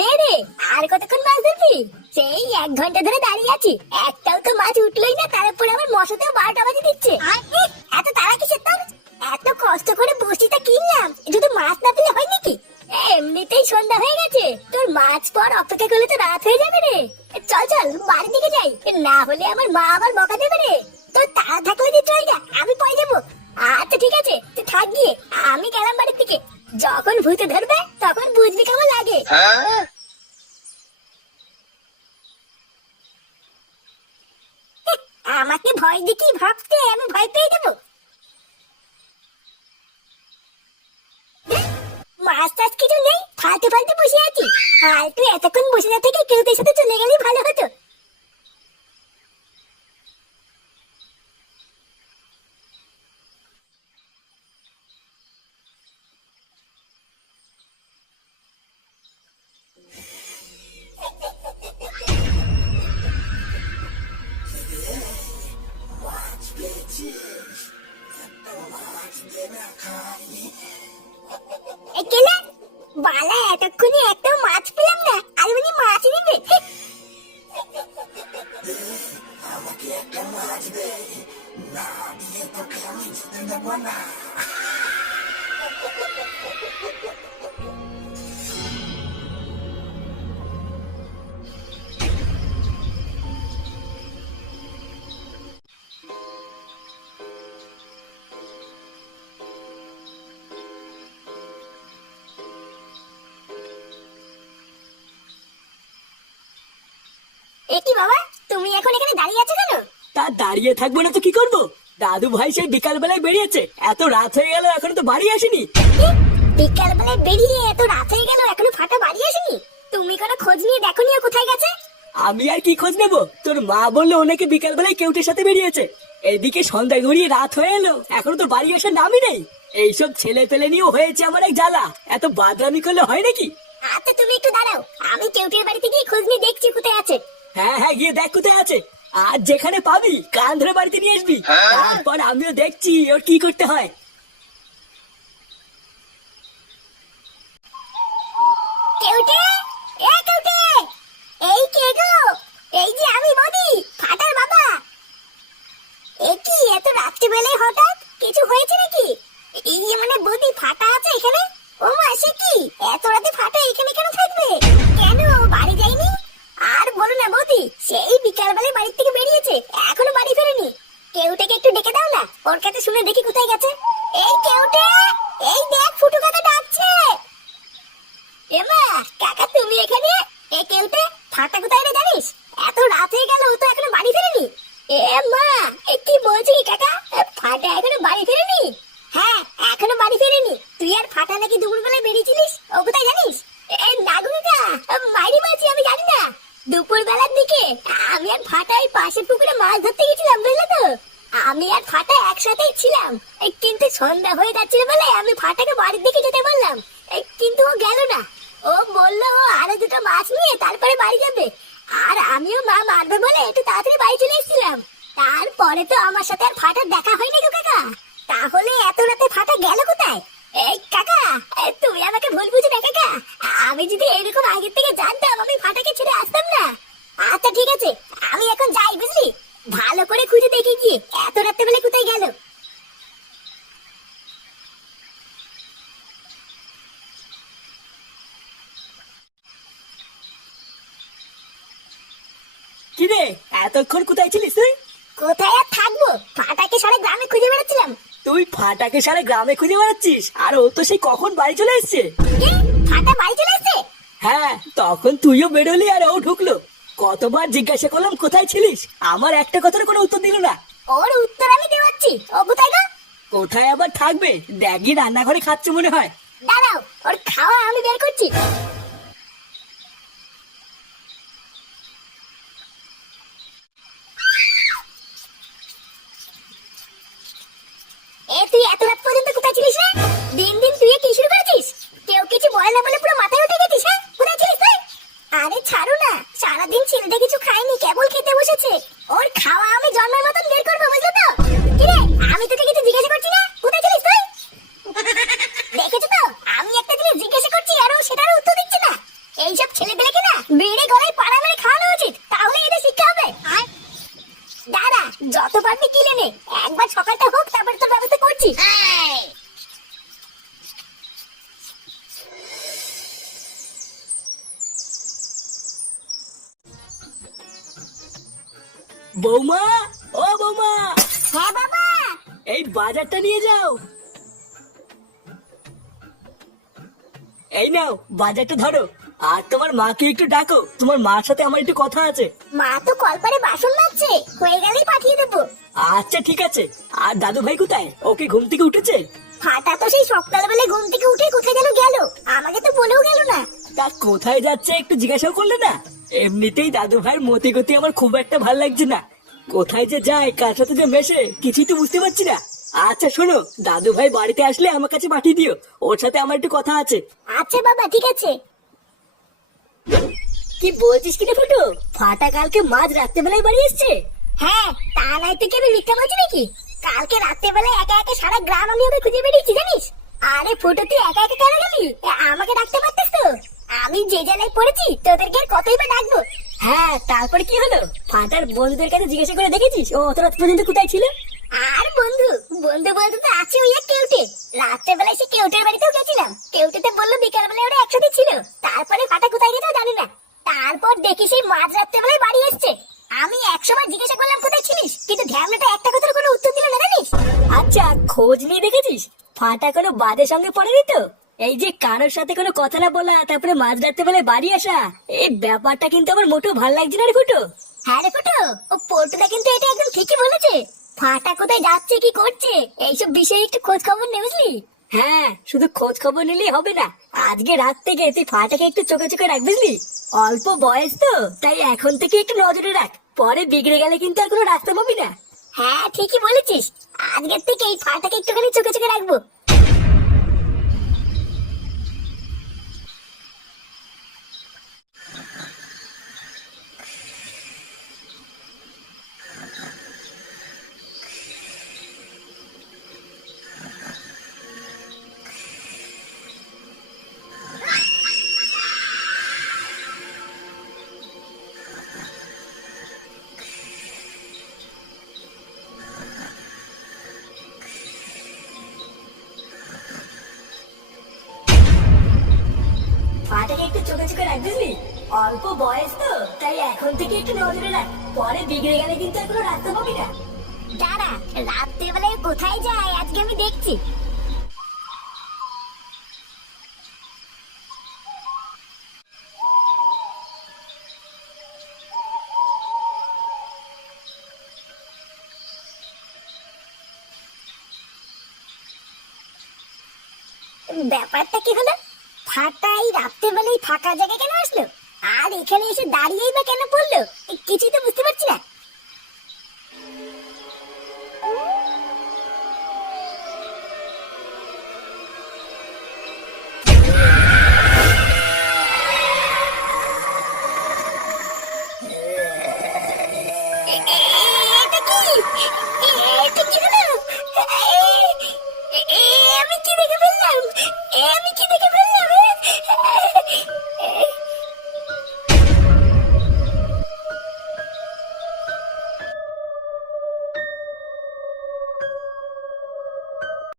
নে রে, আর কতক্ষণ মাছ ধরবি? সেই 1 ঘন্টা ধরে দাঁড়িয়ে আছি, একটাও তো মাছ উঠলোই না। তারপরে আমার মশাতেও 12টা বাজে দিচ্ছে। এত তাড়া কিসের তোর? এত কষ্ট করে বসিটা কিনলাম, শুধু মাছ না পেলে হয় নাকি? এমনিতেই সন্ধ্যা হয়ে গেছে, তোর মাছ পর অপেক্ষা করলে তো রাত হয়ে যাবে রে। চল চল বাড়ির দিকে যাই, না হলে আমার মা আবার বকা দেবে রে। তোর তাড়া থাকলে দিয়ে চল যা, আমি পরে যাবো। আচ্ছা ঠিক আছে, তুই থাক গিয়ে, আমি গেলাম বাড়ির দিকে। যখন ভূতে ধরবে তখন বুঝবি কেমন লাগে। আমাকে ভয় দেখি ভাবতে আমি ভয় পেয়ে যাবো? মাছ টাছ কিছু নেই, ফালতু ফালতু বসে আছি। ফালতু এতক্ষণ বসে না থেকে কেউ তোর সাথে চলে গেলেই ভালো হতো। কেলে বালা, এতক্ষণে একটা মাছ পেলাম না, আর উনি মাছ নিবে? কি বাবা, তুমি এখন এখানে দাঁড়িয়ে আছো কেন? তা দাঁড়িয়ে থাকবো না তো কি করবো? দাদু ভাই সেই বিকাল বেলায় বেরিয়েছে, এত রাত হয়ে গেল এখনো তো বাড়ি আসেনি। বিকাল বেলায় বেরিয়ে এত রাত হয়ে গেল এখনো ফাটা বাড়ি আসেনি? তুমি কোনো খোঁজ নিয়ে দেখোনি ও কোথায় গেছে? আমি আর কি খোঁজ নেবো? তোর মা বললো অনেকে বিকাল বেলায় কেউটের সাথে বেরিয়েছে। এদিকে সন্ধ্যা গড়িয়ে রাত হয়ে এলো, এখনো তো বাড়ি আসার নামই নেই। এইসব ছেলে পেলে নিয়েও হয়েছে আমার এক জ্বালা, এত বাদরামি করলে হয় নাকি? আচ্ছা তুমি একটু দাঁড়াও, আমি কেউটের বাড়িতে গিয়ে খোঁজ নিয়ে দেখছি কোথায় আছে। হ্যাঁ হ্যাঁ, গিয়ে দেখ কোথায় আছে। আর যেখানে পাবি কান ধরে বাড়িতে নিয়ে আসবি, তারপর আমিও দেখছি ওর কি করতে হয়। কেউটে, এ কেউটে, এই কে গো? এই যে আমি বদি, ফাটার বাবা। এ কি এত রাত্রি বেলায় হঠাৎ? কিছু হয়েছে নাকি? এই মানে বদি ফাটা আছে এখানে? ও মা, সে কি এত রাতে ফাটা এখানে কেন থাকবে? কেন বাড়ি যায়নি? আর বলো না বদি, সেই বিকাল বেলায় বাড়ি থেকে বেরিয়েছে, এখনো বাড়ি ফেরেনি। কেউটাকে একটু ডেকে দাও না, ওর কাছে শুনে দেখি কোথায় গেছে। এই কেউটে, এই দেখ ফুটু কাকা ডাকছে। এমা কাকা, তুমি এখানে? এ কেউটে, ফাটা কোথায় রে জানিস? এত রাত হয়ে গেল, ও তো এখনো বাড়ি ফেরেনি। এ মা, এ কি বলছিস কাকা? ফাটা এখনো বাড়ি ফেরেনি? হ্যাঁ, এখনো বাড়ি ফেরেনি। তুই আর ফাটা নাকি দুপুরবেলায় বেরিয়েছিলিস, ও কোথায় জানিস? না গো কাকা, মাইরি বলছি, আমি জানি না। দুপুর বেলার দিকে আমি আর ফাটাই পাশে পুকুরে মাছ ধরতে গেছিলাম, বুঝলে তো? আমি আর ফাটা একসাথেই ছিলাম, কিন্তু সন্ধ্যা হয়ে যাচ্ছিল বলে আমি ফাটাকে বাড়ির দিকে যেতে বললাম, কিন্তু ও গেল না। ও বললো ও আরো দুটো মাছ নিয়ে তারপরে বাড়ি যাবে, আর আমিও মা মারবে বলে একটু তাড়াতাড়ি বাড়ি চলে এসেছিলাম। তারপরে তো আমার সাথে আর ফাটার দেখা হয়নি গো কাকা। তাহলে এত রাতে ফাটা গেল কোথায়? এই কাকা, তুমি আমাকে ভুল বুঝি না কাকা। আমি যদি এরকম আগের থেকে জানতাম, আমি ফাটাকে ছেড়ে আসতাম না। আচ্ছা ঠিক আছে, আমি এখন যাই, বুঝলি? ভালো করে খুঁজে দেখে গিয়ে এত রাতে বেলা কোথায় গেল। কিরে, এতক্ষণ কোথায় ছিলিস তুই? কোথায় আর থাকবো, ফাটাকে সারা গ্রামে খুঁজে বেড়াচ্ছিলাম। তুই ফাটাকে সারা গ্রামে খুঁজে বেড়াচ্ছিস, আর ও তো সেই কখন বাড়ি চলে এসছে। কি? ফাটা বাড়ি চলে এসেছে? হ্যাঁ, তখন তুইও বেরোলি আর ও ঢুকলো। কতবার জিজ্ঞাসা করলাম কোথায় ছিলিস, আমার একটা কথার কোনো উত্তর দিল না। ওর উত্তর আমি দেওয়াচ্ছি, ও কোথায় গো? কোথায় আবার থাকবে, দেখি রান্নাঘরে খাচ্ছে মনে হয়। দাঁড়াও, ওর খাওয়া আমি বের করছি। তুই এত রাত পর্যন্ত কোথায় ছিলিস রে? দিন দিন তুই কি শুরু করেছিস? কেউ কিছু বলে না বলে পুরো মাথায় উঠে গেছিস, হ্যাঁ? কোথায় ছিলিস তুই? আরে ছাড়ো না, সারাদিন ছেলেটা কিছু খায়নি, কেবল খেতে বসেছে। ওর খাওয়া আমি জন্মের মতন বের করবো, বুঝলো তো? কিরে, আমি তোকে কিছু জিজ্ঞাসা করছি না, কোথায় ছিলিস তুই? দেখেছো তো, আমি একটা জিনিস জিজ্ঞাসা করছি আর ও সেটারও উত্তর দিচ্ছে না। এইসব ছেলে যত পারবি কিনে নে, একবার সকালটা হোক তারপরে তো ব্যবস্থা করছি। বৌমা, ও বৌমা, হ্যাঁ বাবা। এই বাজারটা নিয়ে যাও। এই নাও বাজারটা ধরো। আর তোমার মাকে একটু ডাকো, তোমার মার সাথে আমার একটু কথা আছে। মা তো কলপারে বাসন মাজছে, হয়ে গেলেই পাঠিয়ে দেবো। আচ্ছা ঠিক আছে। আর দাদু ভাই কোথায়? ওকে ঘুম থেকে উঠেছে? ফাটা তো সেই সকালবেলা ঘুম থেকে উঠে কোথায় যেন গেল, আমাকে তো বলেও গেল না। তা কোথায় যাচ্ছে একটু জিজ্ঞাসাও করলে না? এমনিতেই দাদু ভাইয়ের মতি গতি আমার খুব একটা ভালো লাগছে না। কোথায় যে যায়, কার সাথে যে মেশে, কিছুই তো বুঝতে পারছি না। আচ্ছা শোনো, দাদু ভাই বাড়িতে আসলে আমার কাছে পাঠিয়ে দিও, ওর সাথে আমার একটু কথা আছে। আচ্ছা বাবা, ঠিক আছে। কি বলছিস কিনা ফুটো? ফাটা কালকে মাঝ রাত্রেবেলায় বাড়ি এসছে? হ্যাঁ, তা নাই থেকে আমি মিথ্যা বলছি নাকি? কালকে রাত্রেবেলা একা একা সারা গ্রাম আমি ওকে খুঁজে বেরিয়েছি জানিস। আরে ফুটো, তুই একা একা কেন গেলি? আমাকে ডাকতে পারতিস তো। আমি যে জ্বালায় পড়েছি তোদেরকে আর কতই বা ডাকবো। হ্যাঁ, তারপর কি হলো? ফাটার বন্ধুদের কাছে জিজ্ঞাসা করে দেখেছিস ও অত রাত পর্যন্ত কোথায় ছিল? আর বন্ধু বন্ধু বলতে তো আছে ওই এক কেউটে। রাত্রেবেলায় সে কেউটের বাড়িতেও গেছিলাম, কেউটেতে বললো বিকাল বেলায় ওরা একসাথে ছিল। তারপরে ফাটা কোথায় গেছে জানি না। তারপর দেখি সেই মাঝ রাত্রেবেলায় বাড়ি এসছে। আমি 100 বার জিজ্ঞাসা করলাম কোথায় ছিলিস, কিন্তু ঢ্যামনাটা একটা কথার কোনো উত্তর দিল না জানিস। আচ্ছা, খোঁজ নিয়ে দেখেছিস ফাটা কোনো বাজে সঙ্গে পড়েনি তো? এই যে কারোর সাথে কোনো কথা না বলা, তারপরে মাঝ রাত্রে বেলায় বাড়ি আসা, এই ব্যাপারটা কিন্তু আমার মোটেও ভালো লাগছে না রে ফুটো। হ্যাঁ রে ফুটো, ও পল্টুদা কিন্তু এটা একদম ঠিকই বলেছে। ফাটা কোথায় যাচ্ছে, কি করছে, এইসব বিষয়ে একটু খোঁজ খবর নে বুঝলি। হ্যাঁ, শুধু খোঁজ খবর নিলেই হবে না, আজকে রাত থেকে তুই ফাটাকে একটু চোখে চোখে রাখ বুঝলি। অল্প বয়স তো, তাই এখন থেকে একটু নজরে রাখ, পরে বিগড়ে গেলে কিন্তু আর কোনো রাস্তা পাবি না। হ্যাঁ ঠিকই বলেছিস, আজকের থেকে এই ফাটাকে একটুখানি চোখে চোখে রাখবো। ফাটাকে একটু চোখে চোখে রাখ বুঝলি, অল্প বয়স তো, তাই এখন থেকে একটু নজরে রাখ, পরে বিগড়ে গেলে কিন্তু আর কোনো রাস্তা পাবি না। দাঁড়া, রাত্রেবেলায় কোথায় যায় আজকে আমি দেখছি। ব্যাপারটা কি হলো? ফাটাই রাত্রেবেলায় ফাঁকা জায়গায় কেন আসলো, আর এখানে এসে দাঁড়িয়েই বা কেন পড়লো? কিছুই তো বুঝতে পারছি